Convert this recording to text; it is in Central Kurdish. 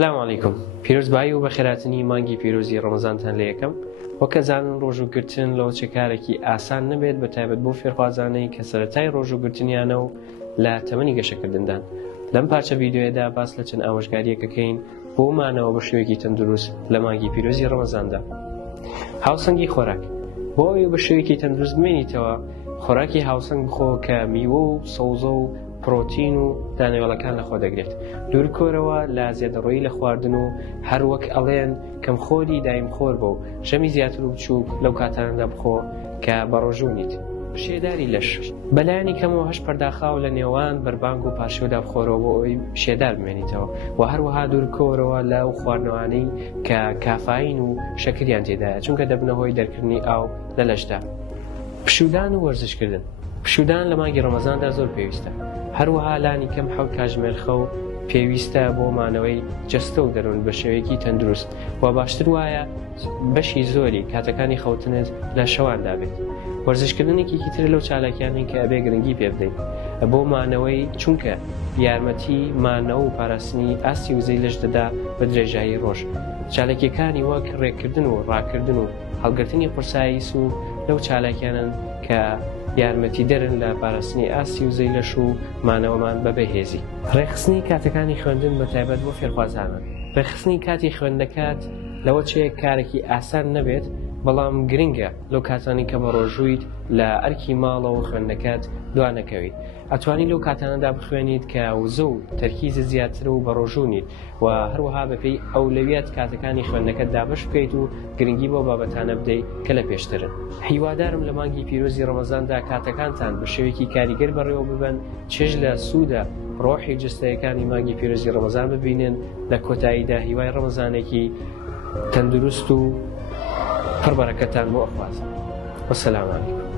السلام عليكم. پیرۆزبایی و بەخێراتنی مانگی پیرۆزی ڕەمەزانتان لە یەکەم. وەکە زانن ڕۆژوگرتن لەوە چێکارێکی ئاسان نەبێت بە تایبەت بۆ فێرخوازانەی کە سەرەتای ڕۆژوگرتنیانە و لە تەمەنی گەشەکردندان. لەم پارچە ڤیدیۆیەدا باس لە چەند ئامۆژگاریەکەکەین بۆ مانەوە بە شێوەیەکی تەندروست لە مانگی پیرۆزی ڕەمەزاندا. هاوسەنگی خۆراک بۆ ئەوەی بە شێوەیەکی تەندروست بمێنیتەوە، خۆراکی هاوسەنگ بخۆ کە میوە و سەوزە و پرۆتین و دانەوێڵەکان لەخۆ دەگرێت. دوورکۆرەوە لە زیادەڕۆیی لە خواردن و هەر وەک ئەڵێن کەمخۆری دایمخۆر بۆ و ژەمی زیاتر و بچووک لەو کاتاندا بخۆ کە بەڕۆژوو نیت. شێداری لەش بەلایانی کەمەوە 8 پەرداخاو لە نێوان بەربانگ و پاشیۆدا بخۆرەوە بۆ ئەوەی شێدار بمێنیتەوە و هەروەها دوورکۆرەوە لەو خواردنەوانەی کە کافاین و شەکریان تێدایە، چونکە دەبنە هۆی دەرکردنی ئاو لە لەشدا. پشودان و وەرزشکردن. پشودان لە مانگی ڕەمەزاندا زۆر پێویستە. هەروەها لانی کەم 7 کاتژمێر خەو پێویستە بۆ مانەوەی جەستە و دەروون بە شێوەیەکی تەندروست و باشتر وایە بەشی زۆری کاتەکانی خەوتنت لە شەواندا بێت. وەرزشکردنێکی تر لەو چالاکیانن کە ئەبێ گرنگی پێ بدەین بۆ مانەوەی، چونکە یارمەتی مانەوە و پاراستنی ئاستی وزەی لەش دەدا بە درێژایی ڕۆژ. چالاکیەکانی وەک ڕێکردن و ڕاکردن و هەڵگرتنی قورسایی سوور لەو چالاکیانن کە یارمەتی دەرن لە پاراستنی ئاستی وزەی لەش و مانەوەمان بەبێ هێزی. ڕێخستنی کاتەکانی خوێندن بە تایبەت بۆ فێرخوازانە. ڕێخستنی کاتی خوێندەکات لەوە چەیە کارێکی ئاسان نەبێت، بەڵام گرنگە لەو کاتانی کە بە ڕۆژوویت لە ئەرکی ماڵەوە خوێندەکات دوانەکەویت. ئەتوانی لەو کاتانەدا بخوێنیت کە وزە و تەرکیزە زیاتر و بە ڕۆژوونیت و هەروەها بەپێی ئەولەویەت کاتەکانی خوێندەکەت دابش بکەیت و گرنگی بۆ بابەتانە بدەیت کە لە پێشترن. هیوادارم لە مانگی پیرۆزی ڕەمەزاندا کاتەکانتان بە شێوەیەکی کاریگەر بەڕێوە ببەن، چێژ لە سوودە ڕۆحی جستەیەکانی مانگی پیرۆزی ڕەمەزان ببینن. لە کۆتاییدا هیوای ڕەمەزانێکی تەندروست و پڕبەرەکەتان بۆ ئەخوازم. وەسەلام عەلەیکوم.